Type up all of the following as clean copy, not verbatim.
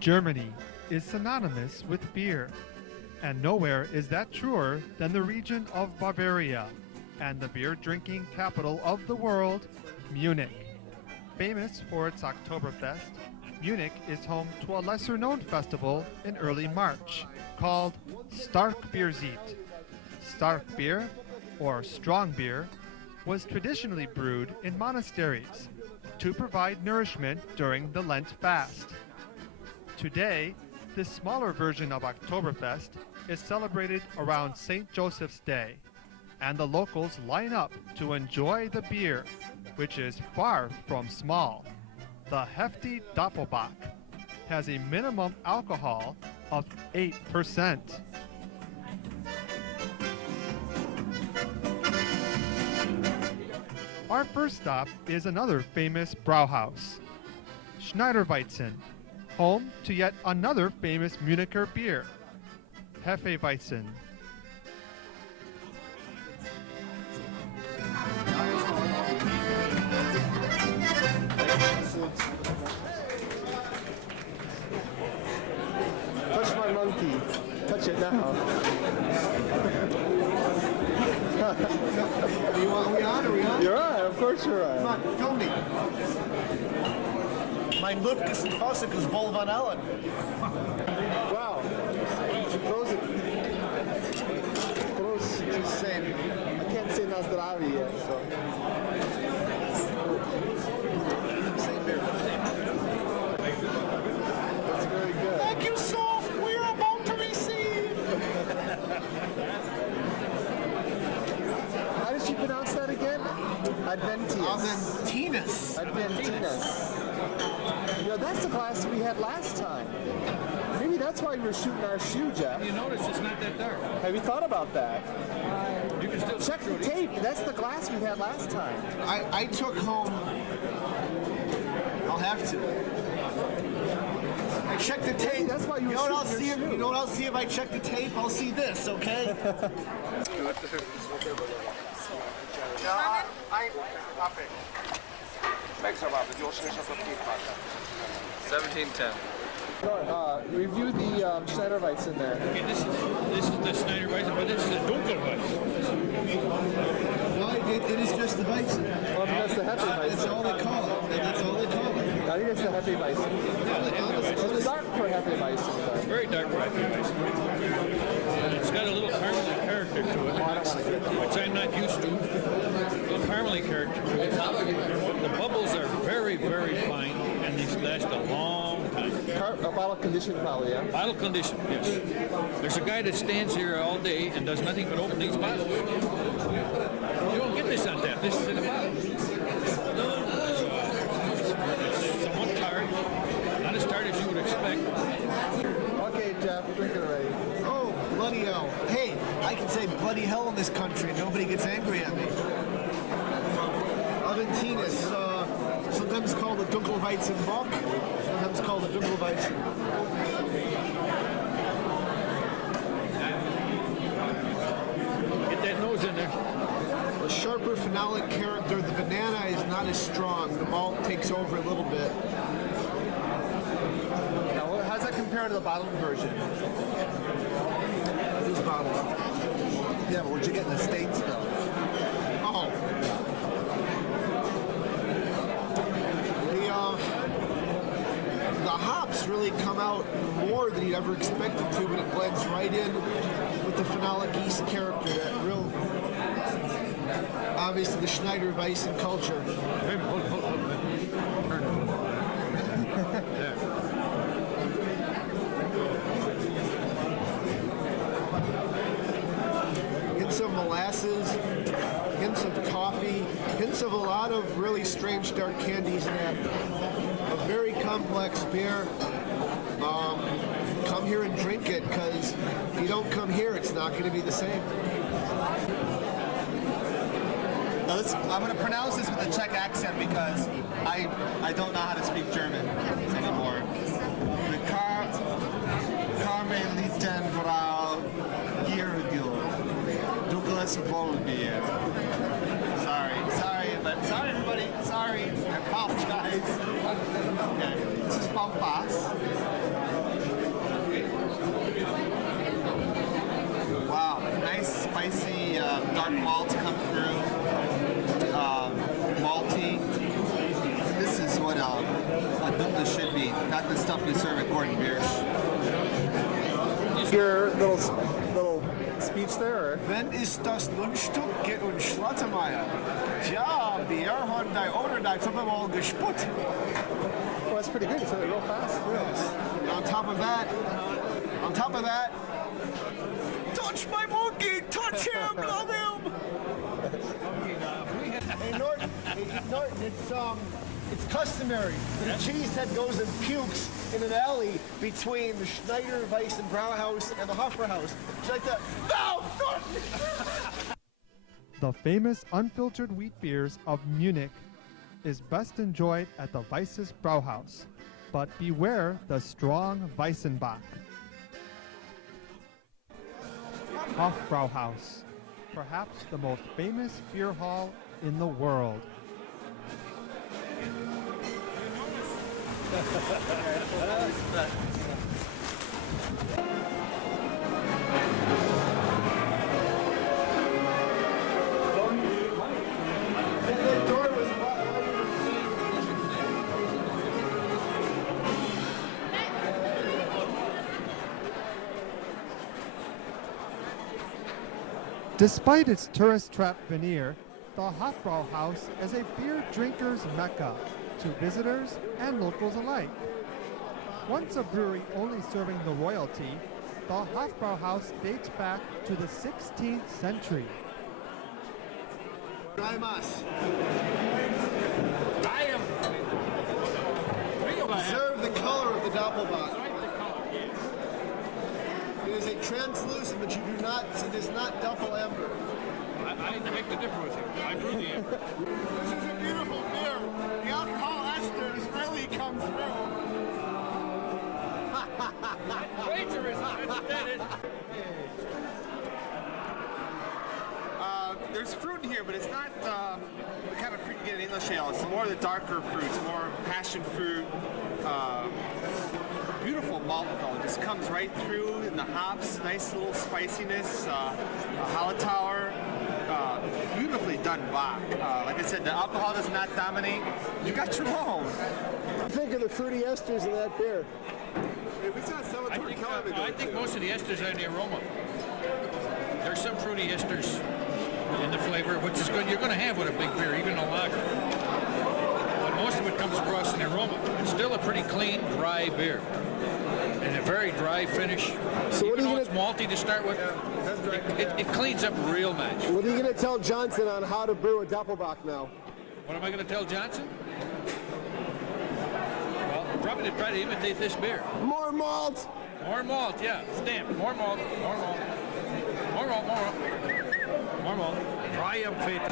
Germany is synonymous with beer, and nowhere is that truer than the region of Bavaria and the beer drinking capital of the world, Munich. Famous for its Oktoberfest, Munich is home to a lesser-known festival in early March called Starkbierziet. Stark beer, or strong beer, was traditionally brewed in monasteries to provide nourishment during the Lent fast. Today, this smaller version of Oktoberfest is celebrated around St. Joseph's Day, and the locals line up to enjoy the beer, which is far from small. The hefty doppelbock has a minimum alcohol of 8%. Our first stop is another famous brauhaus, Schneiderweizen, home to yet another famous Municher beer, Hefeweizen. Touch my monkey. Touch it now. Are we on? Are we on? You're on. Of course you're on. Come on, film me. Mein Lutkus und Fossikus voll van Allen. Wow. Close to same. I can't say Nasdravi yet, so. Same beer. That's very good. Thank you, Soft. We're about to receive. How did she pronounce that again? Adventius. Adventius. You know, that's the glass we had last time. Maybe that's why we were shooting our shoe, Jeff. You notice it's not that dark. Have you thought about that? You can still Check the tape. That's the glass we had last time. I took home. I'll have to. I checked the tape. That's why you were know what I'll shooting see? your shoe. You know what I'll see if I check the tape? I'll see this, okay? Review the Schneiderweizen there. Okay, this is the Schneiderweizen, but this is the Dunkelweizen. No, it is just the Weizen. Well, that's the Hefeweizen. That's all they call it. That's all they call it. I think it's the Hefeweizen. It's dark for Hefeweizen. It's very dark for Hefeweizen. And it's got a little caramely character to it, which I'm not used to. A little caramely character to it. The bubbles are very, very fine, and these last a long time. A bottle condition probably, yeah? Bottle condition, yes. There's a guy that stands here all day and does nothing but open these bottles. You don't get this on tap. This is in a bottle. It's somewhat tart. Not as tart as you would expect. Okay, Jeff, drink it already. Oh, bloody hell. Hey, I can say bloody hell in this country. Nobody gets angry at me. Aventinus, sometimes called the Dunkelweizen Bock, sometimes called the Dunkelweizen. Get that nose in there. A sharper phenolic character. The banana is not as strong. The malt takes over a little bit. Now, how's that compare to the bottled version? These bottles. Yeah, but where'd you get in the States, though? Oh. The hop hops really come out more than you'd ever expect them to, but it blends right in with the phenolic yeast character, that real, obviously the Schneider Weissen culture. Wait, hold. Turn it. There. Hints of molasses, hints of coffee, hints of a lot of really strange dark candies in that. A very complex beer. Come here and drink it, because if you don't come here, it's not going to be the same. Now I'm going to pronounce this with a Czech accent because I don't know how to speak German anymore. The Karmeliten Brau Giergil Douglas Volbier. Sorry everybody. Sorry. I apologize. Okay, this is Pampas. Wow, nice spicy dark malt come through. Malty. This is what a Douglas should be, not the stuff we serve at Gordon Biersch. Your little speech there? Wenn ist das Mundstück geht und Schlattermeier. Ja, Bier hat die oder die Doppelbock gesput. Well, that's pretty good. You said it real fast. Yes. And on top of that, touch my monkey, touch him, love him. Hey Norton, it's customary that a cheesehead goes and pukes in an alley between the Schneider Weissen Brauhaus and the Hofbrauhaus. Would you like that? No, Norton! The famous unfiltered wheat beers of Munich is best enjoyed at the Weisses Brauhaus, but beware the strong Weissenbach. Hofbrauhaus, perhaps the most famous beer hall in the world. Despite its tourist trap veneer, the Hofbrauhaus is a beer drinker's mecca to visitors and locals alike. Once a brewery only serving the royalty, the Hofbrauhaus dates back to the 16th century. Raimas. I am. Observe the color of the doppelbock. It is a translucent, but it is not double amber. I make the difference with you. I brew the amber. This is a beautiful beer. The alcohol esters really come through. Plagiarism. There's fruit in here, but it's not the kind of fruit you get in English ale. It's more the darker fruits, more passion fruit. Beautiful malt though. It just comes right through in the hops. Nice little spiciness. A Hallertauer. Beautifully done bock. Like I said, the alcohol does not dominate. You got your own. What do you think of the fruity esters in that beer? I think most of the esters are in the aroma. There's some fruity esters in the flavor, which is good. You're going to have with a big beer, even a lager. But most of it comes across in the aroma. It's still a pretty clean, dry beer. And a very dry finish. So even though it's malty to start with, it cleans up real nice. What are you going to tell Johnson on how to brew a doppelbock now? What am I going to tell Johnson? Well, probably to try to imitate this beer. More malt! More malt, yeah. Stamp. More malt. More malt. More malt. More malt. More malt. Triumphant.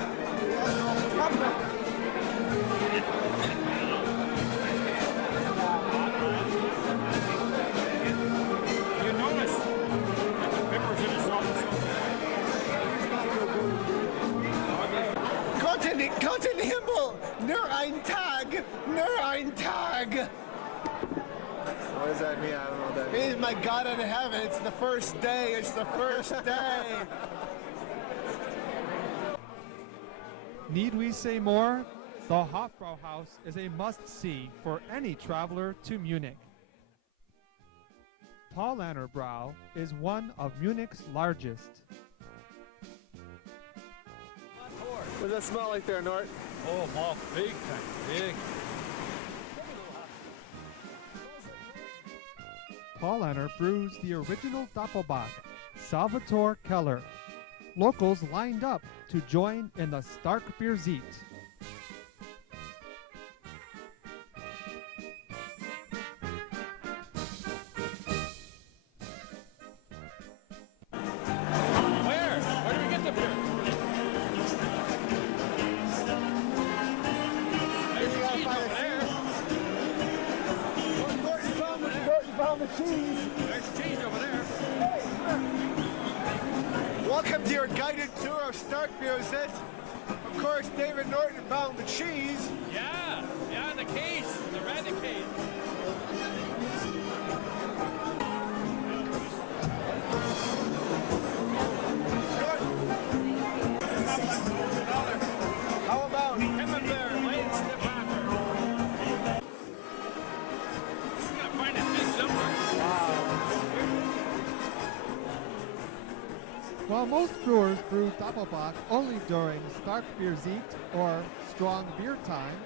You notice that the pepper's in the salt. Guten Himmel! Nur ein Tag! Nur ein Tag! What does that mean? I don't know what that It means my God in heaven, it's the first day, it's the first day! Need we say more? The Hofbrauhaus is a must-see for any traveler to Munich. Paulaner Brau is one of Munich's largest. What does that smell like there, Nort? Oh, malt, big time, big. Paulaner brews the original doppelbock, Salvatore Keller. Locals lined up to join in the Starkbierziet. Where do we get the beer? There's cheese over there. Norton found the cheese. There's cheese over there. Welcome to your guided tour of Starkbierziet. Of course, David Norton found the cheese. Yeah, in the case, the ratty case. How about Camembert, light stiff wrapper. You gotta find it this somewhere. While most brewers brew doppelbock only during Starkbierziet or strong beer time,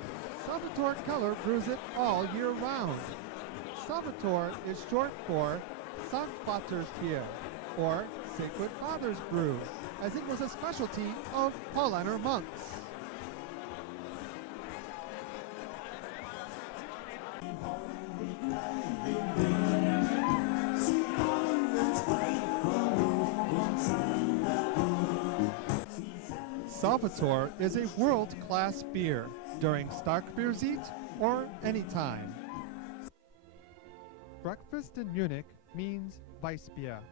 Salvatore Keller brews it all year round. Salvatore is short for Sankt Vater's Bier, or Sacred Father's Brew, as it was a specialty of Paulaner monks. Salvatore is a world-class beer during Starkbierziet or any time. Breakfast in Munich means Weissbier,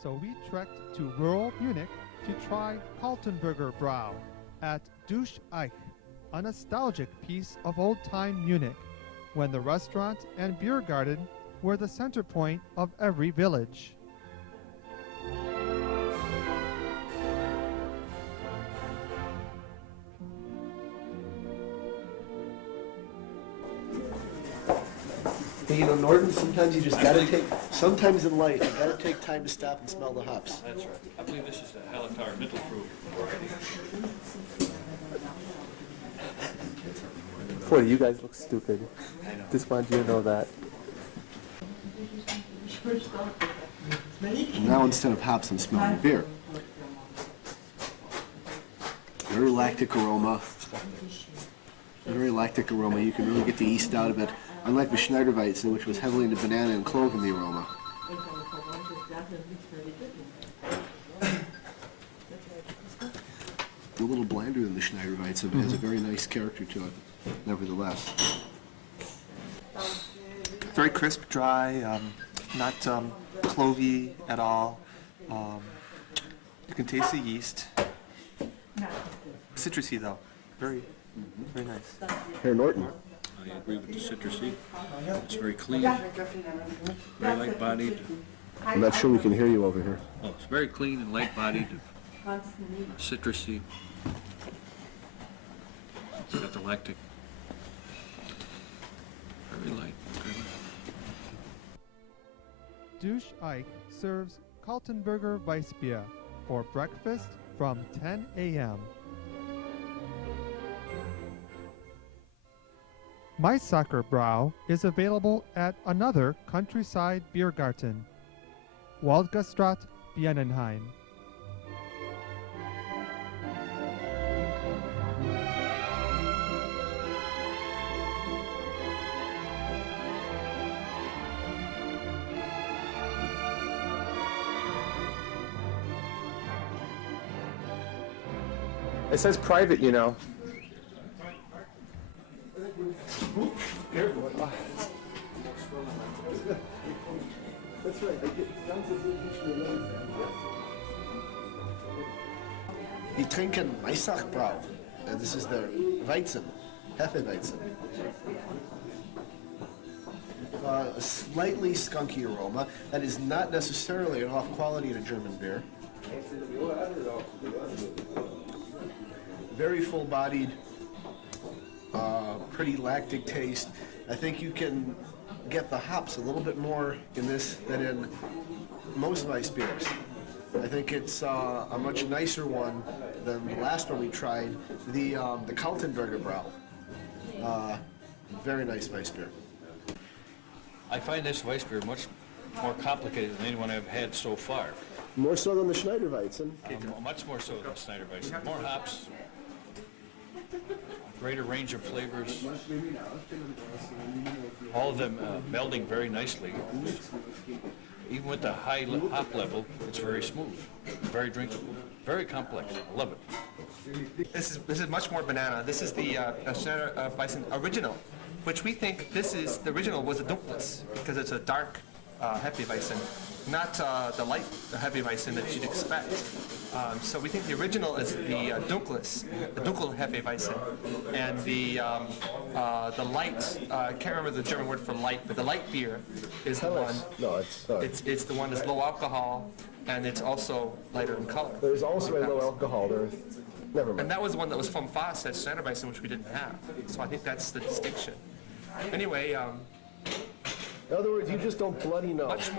so we trekked to rural Munich to try Kaltenberger Brau at Dusch Eich, a nostalgic piece of old-time Munich, when the restaurant and beer garden were the center point of every village. Hey, you know, Norton, sometimes you just gotta take, sometimes in life, you gotta take time to stop and smell the hops. That's right. I believe this is the Hallertauer Mittelfruit variety. Boy, you guys look stupid. Just want you to know that. Now instead of hops, I'm smelling beer. Very lactic aroma. Very lactic aroma. You can really get the yeast out of it. Unlike the Schneiderweizen, which was heavily into banana and clove in the aroma. A little blander than the Schneiderweizen, but has a very nice character to it, nevertheless. Very crisp, dry, not clovey at all. You can taste the yeast. Citrusy though, very nice. Herr Norton. I agree with the citrusy. It's very clean, very light-bodied. I'm not sure we can hear you over here. Oh, it's very clean and light-bodied, citrusy. It's got the lactic. Very light. Dusch Eich serves Kaltenberger Weissbier for breakfast from 10 a.m. Weissacher Brau is available at another countryside beer garten, Waldgastrat, Bienenheim. It says private, you know. That's right. Die trinken Weissachbrau. This is their Weizen, Hefeweizen. A slightly skunky aroma that is not necessarily an off quality in a German beer. Very full-bodied, pretty lactic taste. I think you can get the hops a little bit more in this than in most Weiss beers. I think it's a much nicer one than the last one we tried, the Kaltenberger Brau. Very nice Weiss beer. I find this Weiss beer much more complicated than anyone I've had so far. More so than the Schneiderweizen. Much more so than Schneiderweizen. More hops, greater range of flavors, all of them melding very nicely. Even with the high hop level, it's very smooth, very drinkable, very complex. I love it. This is much more banana. This is the Schneiderweizen original, which we think the original was a Dunkel's because it's a dark Hefeweizen, not the light Hefeweizen that you'd expect. So we think the original is the Dunkel's, the Dunkel Hefeweizen, and the light. I can't remember the German word for light, but the light beer is the one. No, It's the one that's low alcohol, and it's also lighter in color. There's also a low alcohol there. Never mind. And that was the one that was from Foss at Schneiderweizen, which we didn't have. So I think that's the distinction. Anyway, In other words, you just don't bloody know. much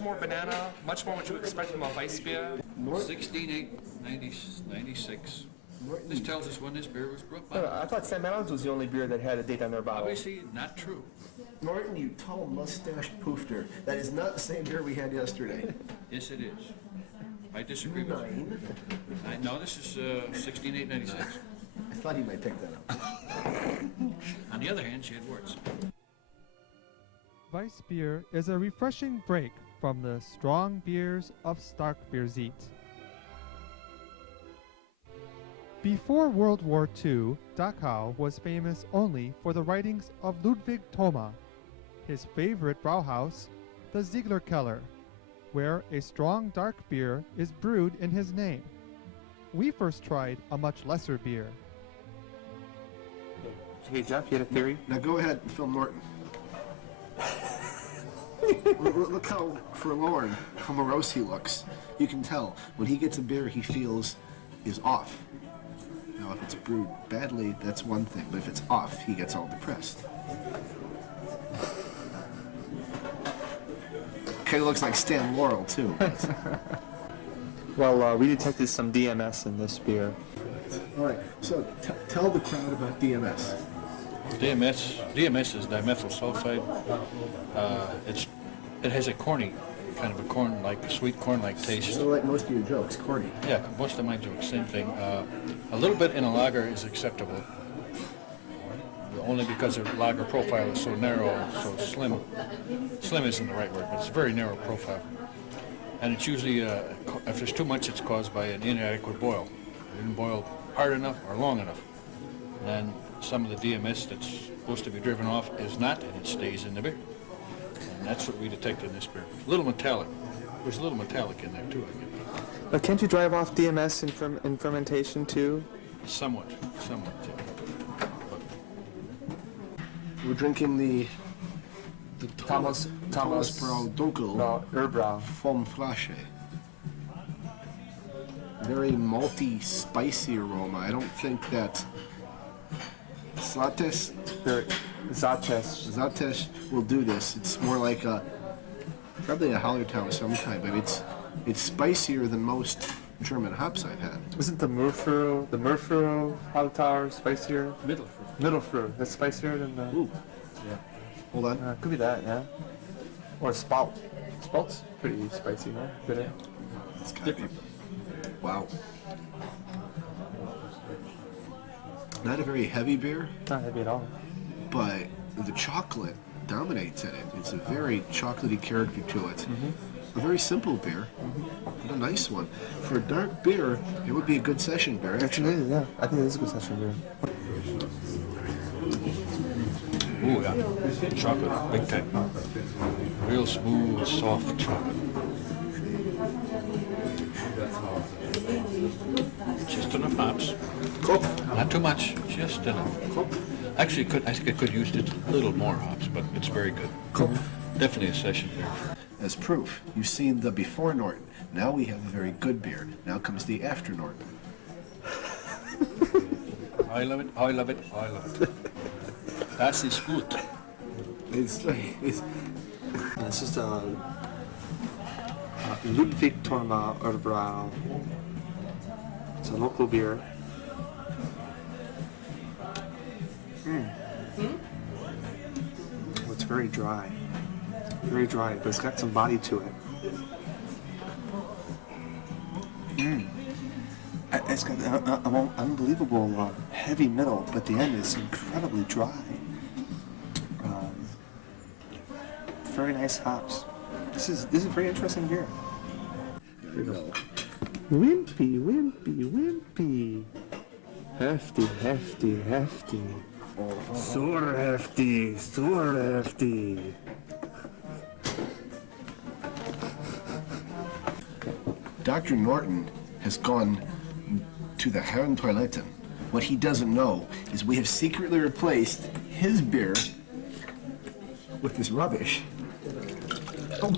more banana, much more what you expect from a Weiss beer. 16/8/96. This tells us when this beer was brewed. I thought St. Malon's was the only beer that had a date on their bottle. Obviously, not true. Norton, you tall mustached poofter. That is not the same beer we had yesterday. Yes, it is. I disagree with you. No, this is 16/8/96. I thought he might pick that up. On the other hand, she had words. Weiss beer is a refreshing break from the strong beers of Starkbierziet. Before World War II, Dachau was famous only for the writings of Ludwig Thoma, his favorite brauhaus, the Ziegler-Keller, where a strong dark beer is brewed in his name. We first tried a much lesser beer. Hey Jeff, you had a theory? Now go ahead and film Norton. Look how forlorn, how morose he looks. You can tell when he gets a beer he feels is off. Now if it's brewed badly, that's one thing, but if it's off, he gets all depressed. Kinda looks like Stan Laurel too. Well, we detected some DMS in this beer. All right, so tell the crowd about DMS. DMS is dimethyl sulfide. It has a corny, kind of a sweet corn-like taste. So like most of your jokes, corny. Yeah, most of my jokes, same thing. A little bit in a lager is acceptable, only because the lager profile is so narrow, so slim. Slim isn't the right word, but it's a very narrow profile. And it's usually, if there's too much, it's caused by an inadequate boil. It didn't boil hard enough or long enough. And then some of the DMS that's supposed to be driven off is not, and it stays in the beer. And that's what we detected in this beer. A little metallic. There's a little metallic in there too, I think. But can't you drive off DMS in fermentation too? Somewhat, yeah. We're drinking the Thomas Brau Dunkel Urbrau. vom Flasche. Very malty, spicy aroma. I don't think that Zates will do this. It's more like probably a Hallertau of some kind, but it's spicier than most German hops I've had. Isn't the Murfru Hallertau spicier? Mittelfru. That's spicier than the... Ooh. Yeah. Hold on. Could be that, yeah. Or Spalt. Spalt's pretty spicy, no? Bitter. It's gotta be. Wow. Not a very heavy beer, Not heavy at all. but the chocolate dominates in it. It's a very chocolatey character to it. A very simple beer, but a nice one. For a dark beer, it would be a good session beer, actually. Actually, yeah. I think it is a good session beer. Ooh, yeah. Chocolate, big time. Real smooth, soft chocolate. Just enough hops. Not too much, just enough. Actually, I think I could use it a little more hops, but it's very good. Definitely a session beer. As proof, you've seen the before Norton. Now we have a very good beer. Now comes the after Norton. I love it, I love it, I love it. Das ist gut. It's This is the Ludwig Thoma Urbrau. It's a local beer. Oh, it's very dry. Very dry, but it's got some body to it. It's got an unbelievable heavy middle, but the end is incredibly dry. Very nice hops. This is very interesting beer. Here we go. Wimpy, wimpy, wimpy. Hefty, hefty, hefty. Super hefty, super hefty. Dr. Norton has gone to the Herrentoiletten. What he doesn't know is we have secretly replaced his beer with this rubbish. Oh.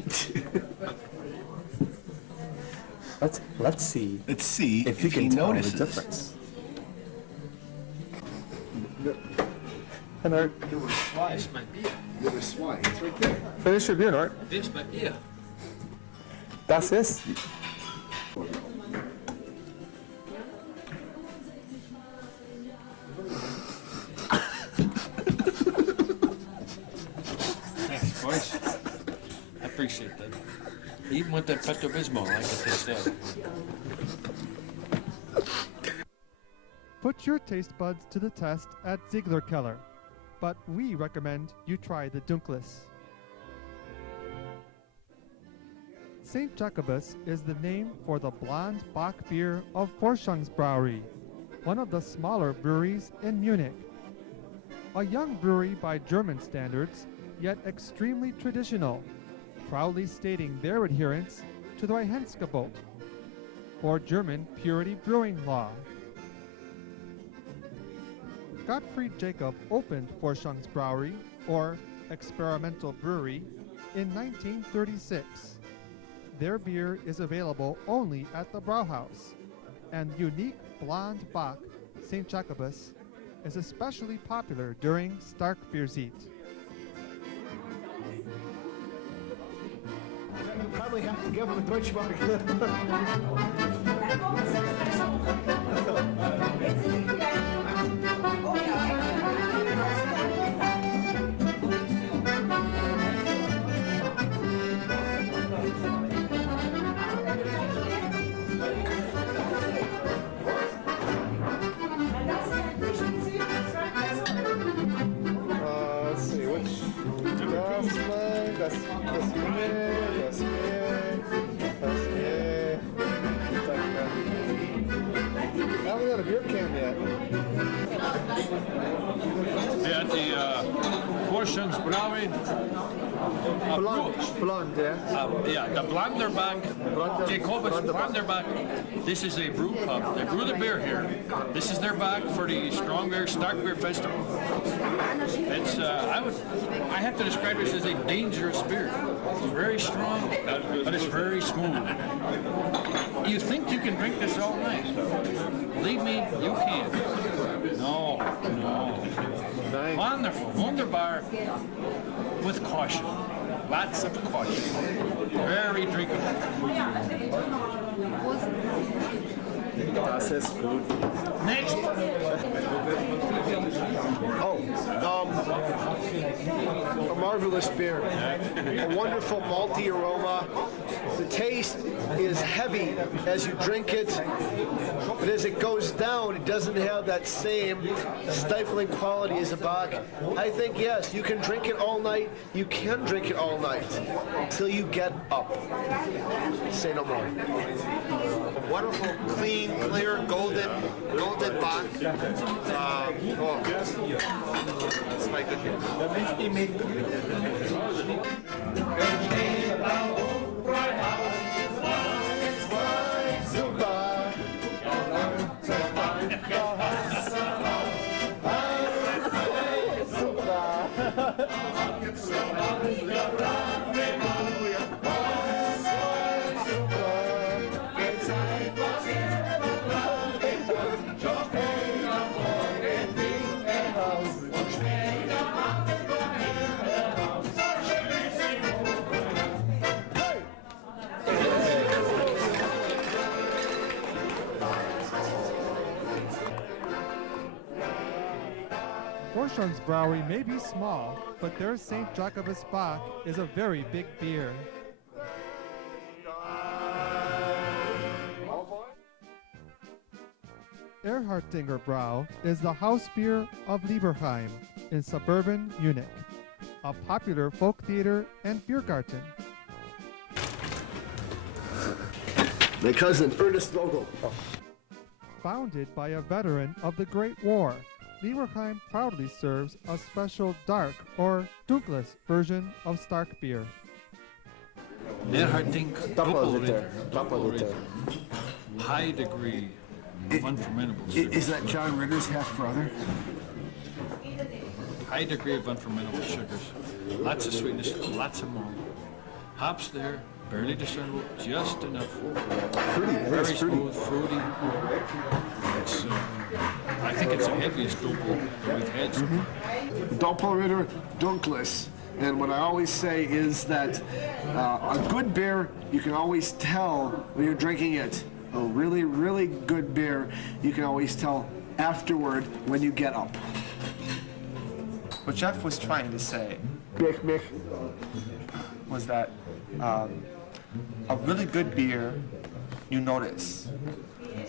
Let's see. Let's see if you he can tell notices. the difference. Hey, Art. Twice my beer. It's right there. Finish your beer, Art. This my beer. Das ist. Thanks, boys. I appreciate that. Even with that Pepto-Bismol, I can taste that. Put your taste buds to the test at Ziegler Keller, but we recommend you try the Dunkless. St. Jacobus is the name for the blonde Bock beer of Forschungsbrauerei, one of the smaller breweries in Munich. A young brewery by German standards, yet extremely traditional, proudly stating their adherence to the Reinheitsgebot, or German purity brewing law. Gottfried Jacob opened Forschungsbrauerei, or Experimental Brewery, in 1936. Their beer is available only at the Brauhaus, and the unique blonde Bock, St. Jacobus, is especially popular during Starkbierziet. Probably have to give him a Deutschmark. Let's see, which? Das I haven't got a beer can yet. At the Forschungsbrauerei. Blonde, yeah. Yeah, the Blanderback, Jacobus Blanderback. This is a brew pub. They brew the beer here. This is their back for the Strong Beer Stark Beer Festival. It's I have to describe this as a dangerous beer. It's very strong, but it's very smooth. You think you can drink this all night? Believe me, you can't. No. Wonderful, wunderbar, with caution. Lots of caution. Very drinkable. Das ist gut. Next. A marvelous beer. A wonderful malty aroma. The taste is heavy as you drink it, but as it goes down, it doesn't have that same stifling quality as a Bock. I think, yes, you can drink it all night. You can drink it all night till you get up. Say no more. Wonderful, clean, clear, golden Bock. It's my good beer. Hirschhorn's brewery may be small, but their St. Jacobus Bock is a very big beer. Erhartinger Brau is the house beer of Lieberheim in suburban Munich, a popular folk theater and Biergarten. My cousin, Ernest Vogel. Founded by a veteran of the Great War, Lieberheim proudly serves a special dark or dunkles version of Starkbier. Erharting Doppelbock. high degree of unfermentable sugars. Is that John Ritter's half-brother? High degree of unfermentable sugars. Lots of sweetness, lots of malt. Hops there, barely discernible, just enough. Fruity. Very smooth, fruity. It's, I think it's the heaviest doppel that we've had so far. Doppelritter Dunkles. And what I always say is that a good beer, you can always tell when you're drinking it. A really, really good beer, you can always tell afterward when you get up. What Jeff was trying to say Mick. was that a really good beer you notice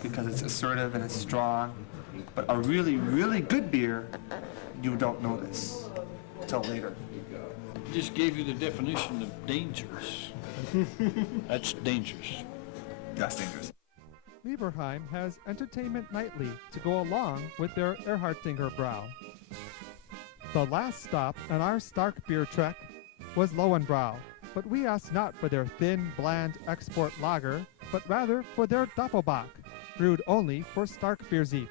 because it's assertive and it's strong, but a really, really good beer you don't notice until later. Just gave you the definition of dangerous. That's dangerous. That's dangerous. Lieberheim has entertainment nightly to go along with their Erhartinger Brau. The last stop on our Stark beer trek was Lowenbrau, but we asked not for their thin, bland export lager, but rather for their doppelbock, brewed only for Starkbierziet.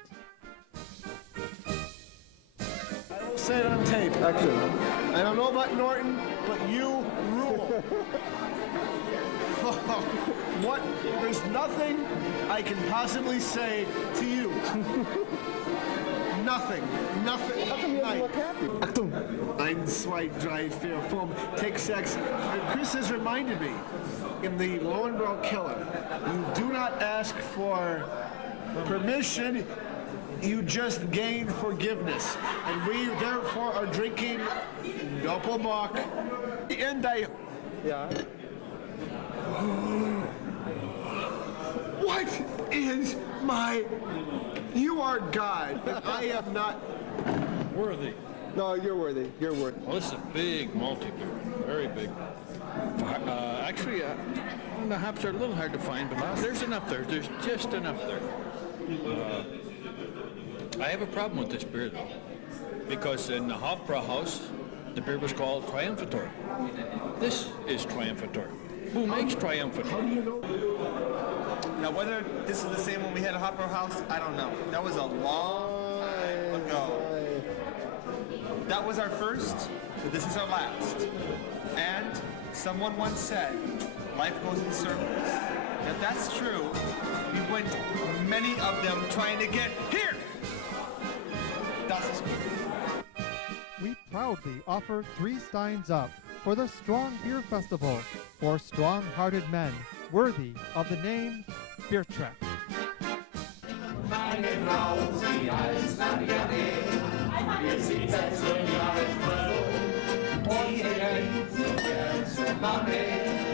I will say it on tape. Excellent. I don't know about Norton, but you rule. What? There's nothing I can possibly say to you. Nothing. Nothing. How come you look happy? Ein, zwei, drei, vier, fünf, take sex. And Chris has reminded me, in the Lowenbrau Killer, you do not ask for permission, you just gain forgiveness. And we therefore are drinking doppelbock. And I... Yeah. What is my... You are God. I am not... Worthy. No, you're worthy. You're worthy. Well, this is a big multi-beer, very big. Actually, the hops are a little hard to find, but there's enough there. There's just enough there. I have a problem with this beer, though, because in the Hofbrauhaus, the beer was called Triumphator. This is Triumphator. Who makes Triumphator? How do you know? Now, whether this is the same one we had at Hopper House, I don't know. That was a long time ago. That was our first, but this is our last. And someone once said, life goes in circles. If that's true, we went many of them trying to get here. Das ist gut. We proudly offer 3 steins up for the Strong Beer Festival for strong-hearted men worthy of the name Beer Trek. Meine Frau, sie heißt Margarete, wir sind seit 12 Jahren verlobt. Und wir gehen so gern zur Mame.